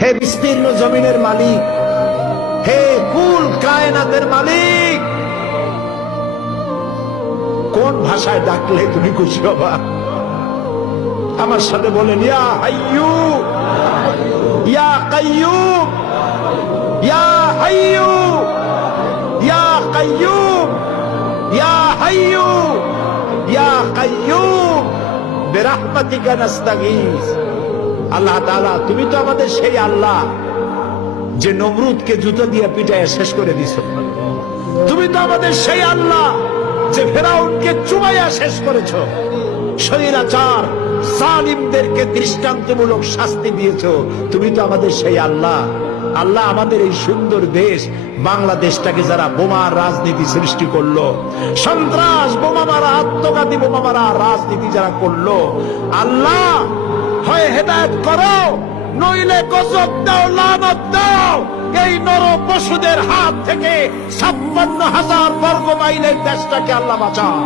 হে বিস্তীর্ণ জমিনের মালিক, হে কুল কায়নাতের মালিক, কোন ভাষায় ডাকলে তুমি খুশি হবা? আমার সাথে বলেন, ইয়া হাইয়ু, ইয়া কাইয়ুম, ইয়া হাইয়ু, ইয়া কাইয়ুম, ইয়া হাইয়ু, ইয়া কাইয়ুম, বিরহমাতিকা নাস্তাগীস আল্লাহ তালা তুমি তো আমাদের সেই আল্লাহ যে নমরুদকে জুতো দিয়ে পিটায় শেষ করে দিছ। তুমি তো আমাদের সেই আল্লাহ যে ফেরাউনকে চুমাইয়া শেষ করেছ। শরীরাচার সালিমদেরকে দৃষ্টান্তমূলক শাস্তি দিয়েছ। তুমি তো আমাদের সেই আল্লাহ। আল্লাহ আমাদের এই সুন্দর দেশ, বাংলাদেশটাকে যারা বোমার রাজনীতি সৃষ্টি করল, সন্ত্রাস, বোমা মারা, আত্মঘাতী বোমা মারা রাজনীতি যারা করল, আল্লাহ, হয় হেদায়ত করো, নইলে গজব দাও, লানত দাও, এই নর পশুদের হাত থেকে ছাপ্পান্ন হাজার বর্গ মাইলের দেশটাকে আল্লাহ বাঁচাও।